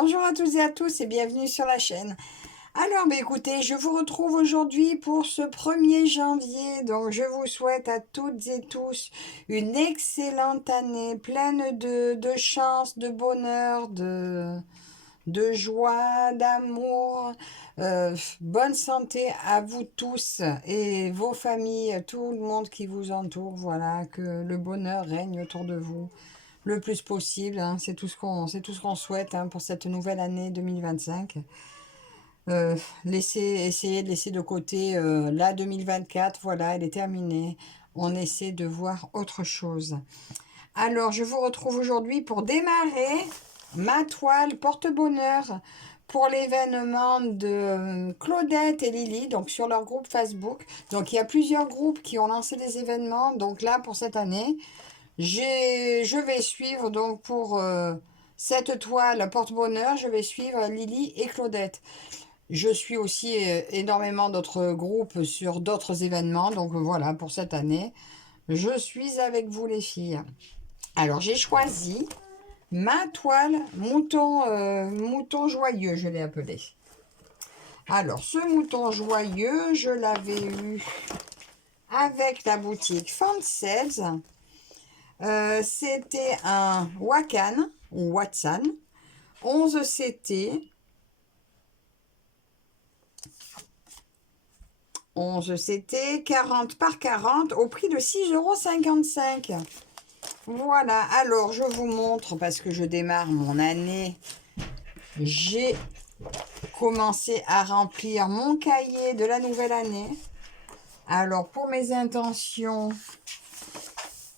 Bonjour à toutes et à tous et bienvenue sur la chaîne. Alors, écoutez, je vous retrouve aujourd'hui pour ce 1er janvier. Donc, je vous souhaite à toutes et tous une excellente année, pleine de chance, de bonheur, de joie, d'amour. Bonne santé à vous tous et vos familles, tout le monde qui vous entoure. Voilà, que le bonheur règne autour de vous le plus possible, hein. C'est tout ce qu'on souhaite, hein, pour cette nouvelle année 2025. Essayer de laisser de côté la 2024, voilà, elle est terminée. On essaie de voir autre chose. Alors, je vous retrouve aujourd'hui pour démarrer ma toile porte-bonheur pour l'événement de Claudette et Lily, donc sur leur groupe Facebook. Donc, il y a plusieurs groupes qui ont lancé des événements. Donc là, pour cette année, je vais suivre donc pour cette toile porte-bonheur, je vais suivre Lily et Claudette. Je suis aussi énormément d'autres groupes sur d'autres événements. Donc voilà, pour cette année, je suis avec vous les filles. Alors j'ai choisi ma toile mouton joyeux, je l'ai appelé. Alors ce mouton joyeux, je l'avais eu avec la boutique Fansels. C'était un Wakan ou Watson 11 CT. 11 CT 40 par 40 au prix de 6,55 €. Voilà, alors je vous montre parce que je démarre mon année. J'ai commencé à remplir mon cahier de la nouvelle année. Alors pour mes intentions,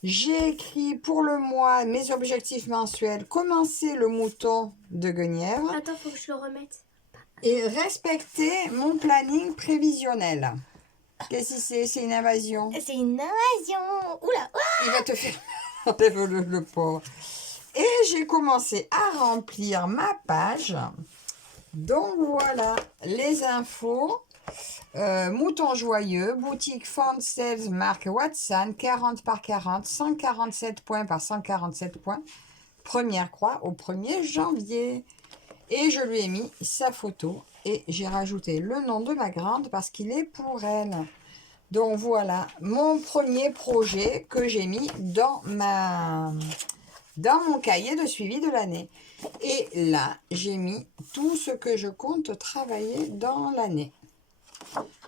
j'ai écrit pour le mois mes objectifs mensuels, commencer le mouton de Guenièvre. Attends, faut que je le remette. Et respecter mon planning prévisionnel. Qu'est-ce que c'est? C'est une invasion. C'est une invasion. Oula. Il va te faire enlève le pauvre. Et j'ai commencé à remplir ma page. Donc voilà, les infos. Mouton joyeux, boutique Fund Sales marque Watson, 40 par 40, 147 points par 147 points. Première croix au 1er janvier. Et je lui ai mis sa photo et j'ai rajouté le nom de ma grande parce qu'il est pour elle. Donc voilà, mon premier projet que j'ai mis dans mon cahier de suivi de l'année. Et là, j'ai mis tout ce que je compte travailler dans l'année.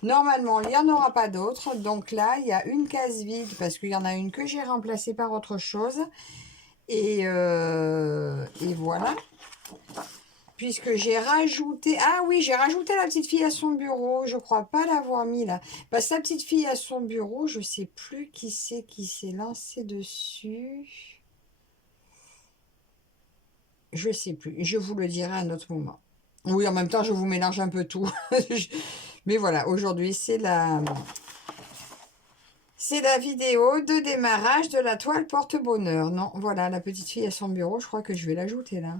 Normalement, il n'y en aura pas d'autres. Donc là, il y a une case vide parce qu'il y en a une que j'ai remplacée par autre chose. Et voilà. Puisque j'ai rajouté... Ah oui, j'ai rajouté la petite fille à son bureau. Je crois pas l'avoir mis là. Parce que la petite fille à son bureau, je sais plus qui c'est qui s'est lancé dessus. Je sais plus. Je vous le dirai à un autre moment. Oui, en même temps, je vous mélange un peu tout. Mais voilà, aujourd'hui, c'est la vidéo de démarrage de la toile porte-bonheur. Non, voilà, la petite fille à son bureau. Je crois que je vais l'ajouter là.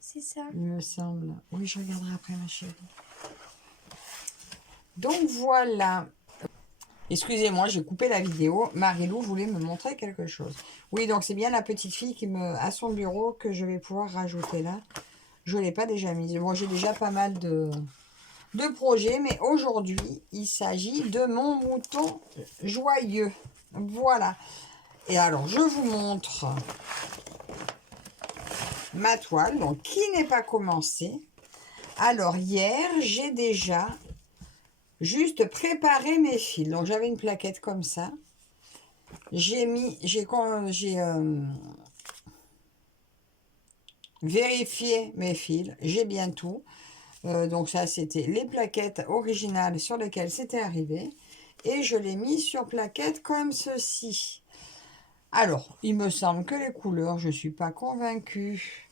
C'est ça. Il me semble. Oui, je regarderai après, ma chérie. Donc voilà. Excusez-moi, j'ai coupé la vidéo. Marilou voulait me montrer quelque chose. Oui, donc c'est bien la petite fille à son bureau que je vais pouvoir rajouter là. Je ne l'ai pas déjà mise. Moi, j'ai déjà pas mal de projets, mais aujourd'hui, il s'agit de mon mouton joyeux. Voilà. Et alors, je vous montre ma toile, donc qui n'est pas commencée. Alors, hier, j'ai déjà juste préparé mes fils. Donc, j'avais une plaquette comme ça. J'ai vérifié mes fils. J'ai bien tout. Donc ça, c'était les plaquettes originales sur lesquelles c'était arrivé. Et je l'ai mis sur plaquette comme ceci. Alors, il me semble que les couleurs, je ne suis pas convaincue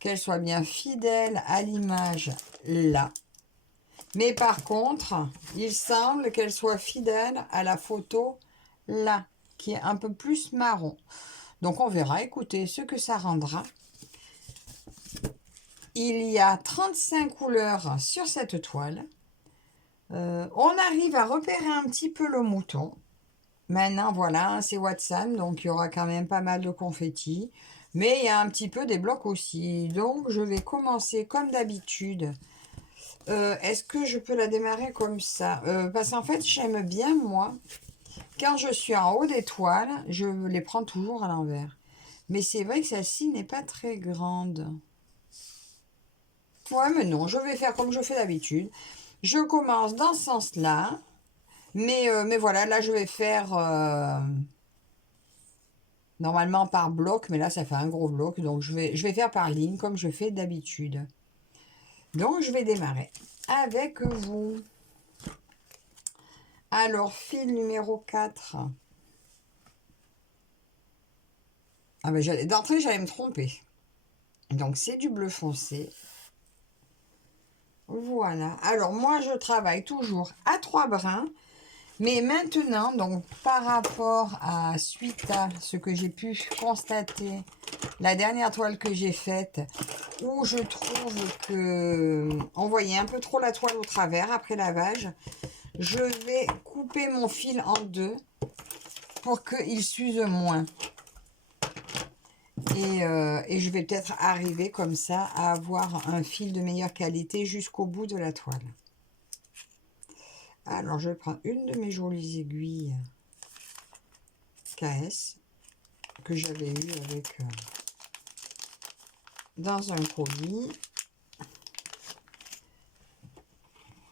qu'elles soient bien fidèles à l'image là. Mais par contre, il semble qu'elles soient fidèles à la photo là, qui est un peu plus marron. Donc on verra, écoutez, ce que ça rendra. Il y a 35 couleurs sur cette toile. On arrive à repérer un petit peu le mouton. Maintenant, voilà, c'est Watson, donc il y aura quand même pas mal de confettis. Mais il y a un petit peu des blocs aussi. Donc, je vais commencer comme d'habitude. Est-ce que je peux la démarrer comme ça? Parce qu'en fait, j'aime bien, moi, quand je suis en haut des toiles, je les prends toujours à l'envers. Mais c'est vrai que celle-ci n'est pas très grande. Ouais, mais non, je vais faire comme je fais d'habitude. Je commence dans ce sens-là. Mais voilà, là, je vais faire normalement par bloc. Mais là, ça fait un gros bloc. Donc, je vais faire par ligne comme je fais d'habitude. Donc, je vais démarrer avec vous. Alors, fil numéro 4. Ah ben, d'entrée, j'allais me tromper. Donc, c'est du bleu foncé. Voilà. Alors, moi, je travaille toujours à 3 brins. Mais maintenant, donc, par rapport à suite à ce que j'ai pu constater, la dernière toile que j'ai faite, où je trouve que on voyait un peu trop la toile au travers après lavage, je vais couper mon fil en deux pour qu'il s'use moins. Et je vais peut-être arriver comme ça à avoir un fil de meilleure qualité jusqu'au bout de la toile. Alors, je prends une de mes jolies aiguilles KS que j'avais eu avec dans un colis.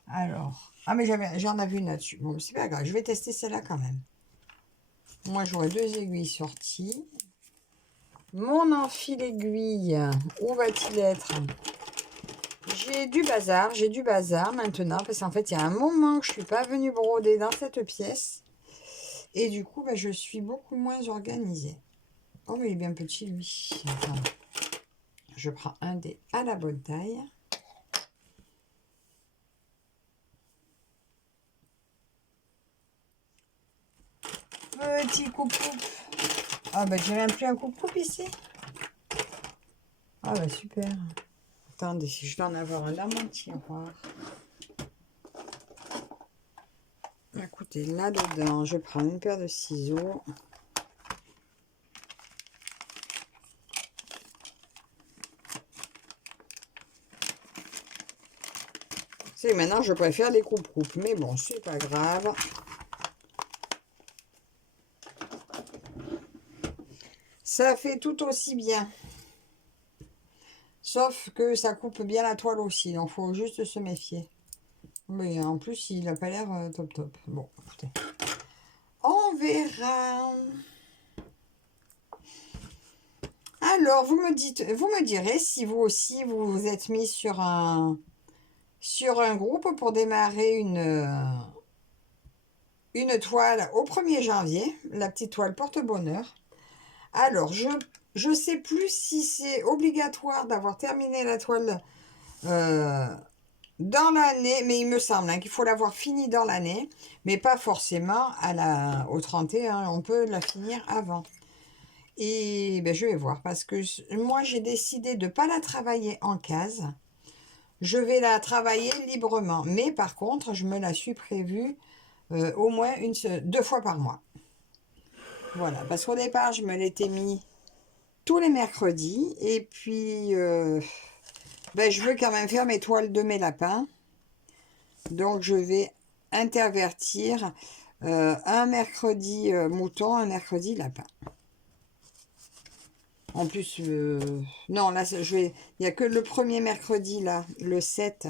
Alors, ah mais j'en avais une là-dessus. Bon, c'est pas grave, je vais tester celle-là quand même. Moi, j'aurai deux aiguilles sorties. Mon enfil aiguille, où va-t-il être? J'ai du bazar maintenant, parce qu'en fait, il y a un moment que je ne suis pas venue broder dans cette pièce. Et du coup, je suis beaucoup moins organisée. Oh, mais il est bien petit, lui. Attends. Je prends un dé à la bonne taille. Petit coupe-coupe. Ah, j'ai même plus un coupe-coupe ici. Ah, super. Attendez, si je dois en avoir un dans mon tiroir. Écoutez, là-dedans, je prends une paire de ciseaux. C'est maintenant, je préfère les coupes-coupes. Mais bon, c'est pas grave. Ça fait tout aussi bien. Sauf que ça coupe bien la toile aussi. Donc, il faut juste se méfier. Mais en plus, il n'a pas l'air top top. Bon, écoutez. On verra. Alors, vous me direz si vous aussi, vous vous êtes mis sur un groupe pour démarrer une toile au 1er janvier. La petite toile porte-bonheur. Alors, je sais plus si c'est obligatoire d'avoir terminé la toile dans l'année, mais il me semble qu'il faut l'avoir fini dans l'année, mais pas forcément au 31, on peut la finir avant. Et je vais voir, parce que moi j'ai décidé de ne pas la travailler en case, je vais la travailler librement, mais par contre je me la suis prévue au moins 2 fois par mois. Voilà, parce qu'au départ je me l'étais mis tous les mercredis, et puis je veux quand même faire mes toiles de mes lapins. Donc, je vais intervertir un mercredi mouton, un mercredi lapin. En plus, non, là, il n'y a que le premier mercredi, là, le 7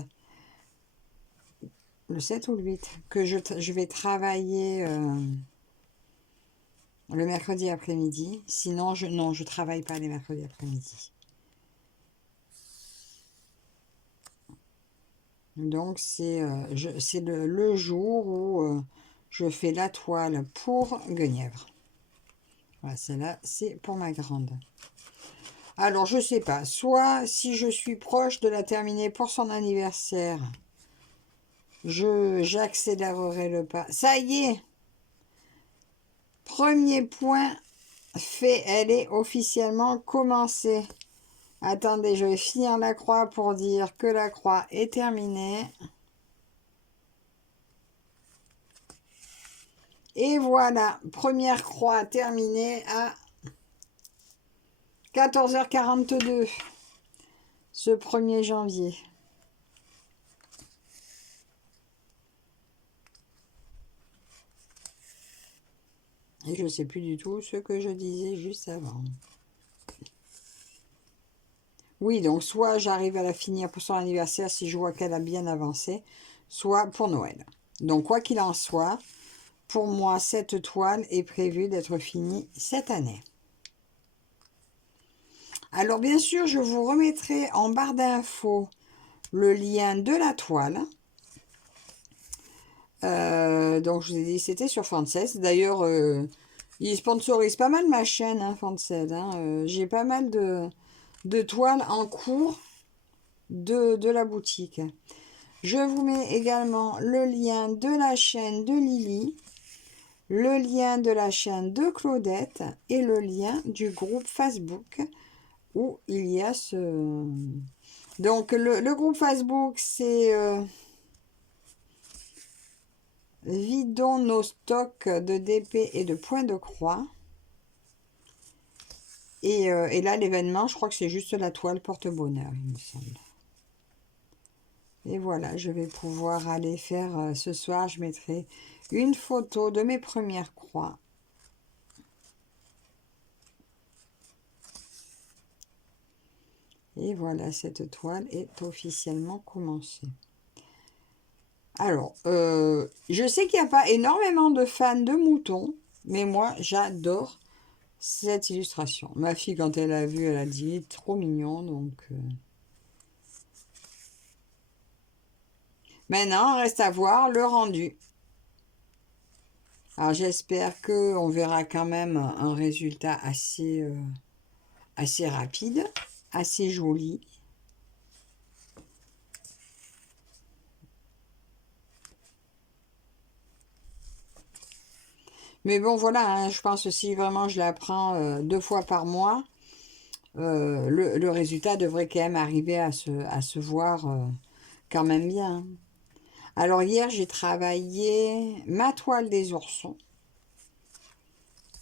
ou le 8, que je vais travailler le mercredi après-midi. Sinon, je ne travaille pas les mercredis après-midi. Donc, c'est le jour où je fais la toile pour Guenièvre. Voilà, celle-là, c'est pour ma grande. Alors, je sais pas. Soit, si je suis proche de la terminer pour son anniversaire, j'accélérerai le pas. Ça y est! Premier point fait. Elle est officiellement commencée. Attendez, je vais finir la croix pour dire que la croix est terminée. Et voilà, première croix terminée à 14h42, ce 1er janvier. Et je ne sais plus du tout ce que je disais juste avant. Oui, donc soit j'arrive à la finir pour son anniversaire si je vois qu'elle a bien avancé, soit pour Noël. Donc quoi qu'il en soit, pour moi, cette toile est prévue d'être finie cette année. Alors bien sûr, je vous remettrai en barre d'infos le lien de la toile. Donc je vous ai dit, c'était sur Frances. D'ailleurs, il sponsorise pas mal ma chaîne, hein, Frances. Hein. J'ai pas mal de toiles en cours de la boutique. Je vous mets également le lien de la chaîne de Lily, le lien de la chaîne de Claudette et le lien du groupe Facebook où il y a ce... Donc le groupe Facebook, c'est Vidons nos stocks de DP et de points de croix. Et là, l'événement, je crois que c'est juste la toile porte-bonheur, il me semble. Et voilà, je vais pouvoir aller faire ce soir, je mettrai une photo de mes premières croix. Et voilà, cette toile est officiellement commencée. Alors, je sais qu'il n'y a pas énormément de fans de moutons, mais moi, j'adore cette illustration. Ma fille, quand elle a vu, elle a dit « trop mignon », donc... Maintenant, reste à voir le rendu. Alors, j'espère qu'on verra quand même un résultat assez rapide, assez joli. Mais bon, voilà, hein, je pense que si vraiment je la prends 2 fois par mois, le résultat devrait quand même arriver à se voir quand même bien. Alors hier, j'ai travaillé ma toile des oursons,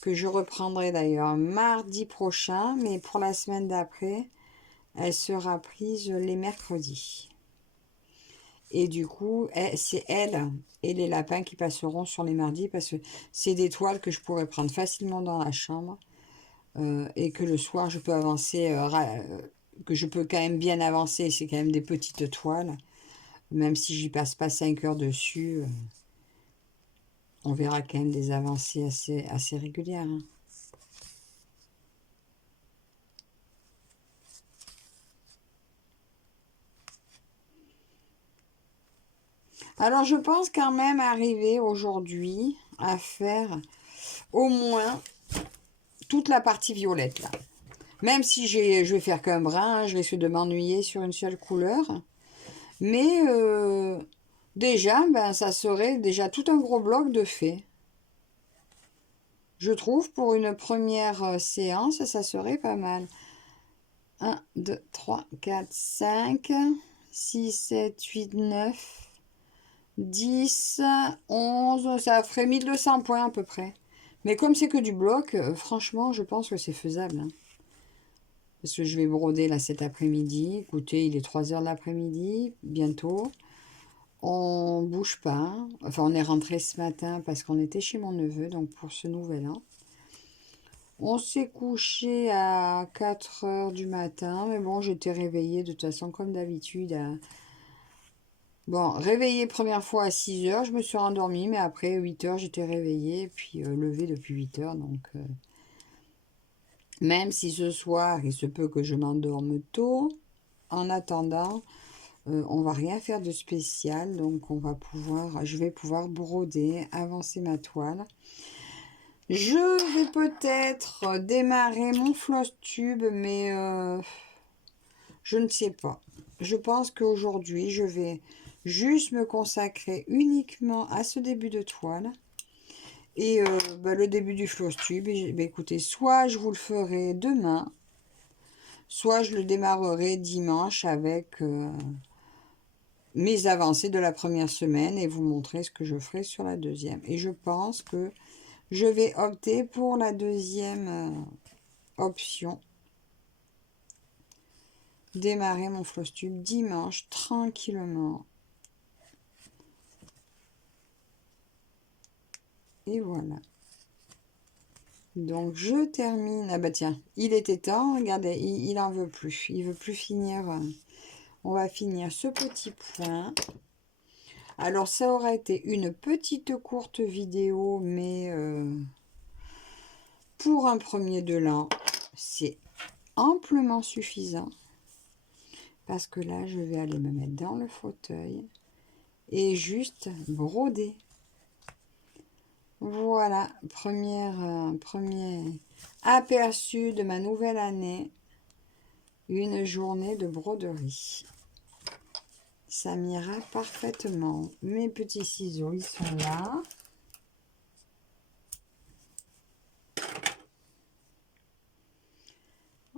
que je reprendrai d'ailleurs mardi prochain, mais pour la semaine d'après, elle sera prise les mercredis. Et du coup, c'est elle et les lapins qui passeront sur les mardis, parce que c'est des toiles que je pourrais prendre facilement dans la chambre, et que le soir, je peux avancer, que je peux quand même bien avancer. C'est quand même des petites toiles. Même si j'y passe pas 5 heures dessus, on verra quand même des avancées assez régulières. Hein. Alors, je pense quand même arriver aujourd'hui à faire au moins toute la partie violette, là. Même si je vais faire qu'un brin, hein, je risque de m'ennuyer sur une seule couleur. Mais déjà, ben, ça serait déjà tout un gros bloc de fait. Je trouve, pour une première séance, ça serait pas mal. 1, 2, 3, 4, 5, 6, 7, 8, 9, 10, 11, ça ferait 1200 points à peu près. Mais comme c'est que du bloc, franchement, je pense que c'est faisable. Hein. Parce que je vais broder là cet après-midi. Écoutez, il est 3 heures de l'après-midi, bientôt. On bouge pas. Enfin, on est rentré ce matin parce qu'on était chez mon neveu, donc pour ce nouvel an. On s'est couché à 4 heures du matin, mais bon, j'étais réveillée de toute façon comme d'habitude. Bon, réveillée première fois à 6 heures, je me suis rendormie, mais après 8 heures, j'étais réveillée, puis levée depuis 8 heures, donc... Même si ce soir, il se peut que je m'endorme tôt, en attendant, on va rien faire de spécial, donc je vais pouvoir broder, avancer ma toile. Je vais peut-être démarrer mon floss tube, mais je ne sais pas. Je pense qu'aujourd'hui, je vais juste me consacrer uniquement à ce début de toile. Et le début du floss tube, écoutez, soit je vous le ferai demain, soit je le démarrerai dimanche avec mes avancées de la première semaine et vous montrer ce que je ferai sur la deuxième. Et je pense que je vais opter pour la deuxième option. démarrer mon floss tube dimanche tranquillement. Et voilà. Donc je termine. Ah bah tiens, il était temps. Regardez, il en veut plus. Il veut plus finir. On va finir ce petit point. Alors ça aura été une petite courte vidéo, mais pour un premier de l'an, c'est amplement suffisant. Parce que là, je vais aller me mettre dans le fauteuil et juste broder. Voilà, premier aperçu de ma nouvelle année. Une journée de broderie. Ça m'ira parfaitement. Mes petits ciseaux, ils sont là.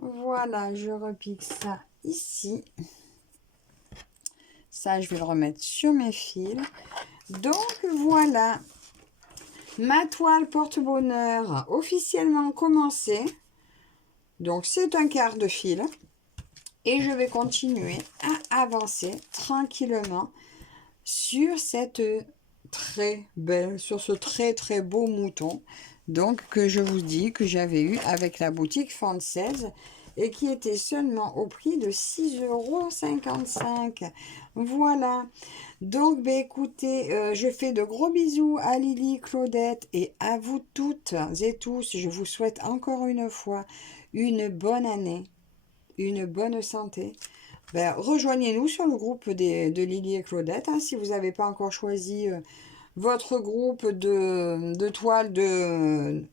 Voilà, je repique ça ici. Ça, je vais le remettre sur mes fils. Donc, voilà. Ma toile porte-bonheur officiellement commencée. Donc, c'est un quart de fil. Et je vais continuer à avancer tranquillement sur cette très belle, sur ce très très beau mouton. Donc, que je vous dis que j'avais eu avec la boutique française et qui était seulement au prix de 6,55 €. Voilà. Donc, ben, écoutez, je fais de gros bisous à Lily, Claudette et à vous toutes et tous. Je vous souhaite encore une fois une bonne année, une bonne santé. Ben, rejoignez-nous sur le groupe de Lily et Claudette, hein, si vous n'avez pas encore choisi votre groupe de toile de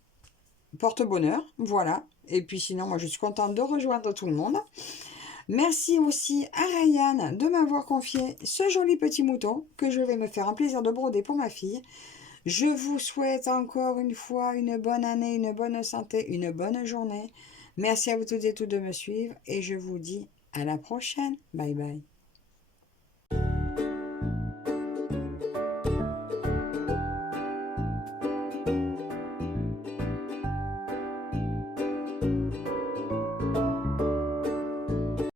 porte-bonheur. Voilà. Et puis sinon, moi, je suis contente de rejoindre tout le monde. Merci aussi à Ryan de m'avoir confié ce joli petit mouton que je vais me faire un plaisir de broder pour ma fille. Je vous souhaite encore une fois une bonne année, une bonne santé, une bonne journée. Merci à vous toutes et tous de me suivre et je vous dis à la prochaine. Bye bye.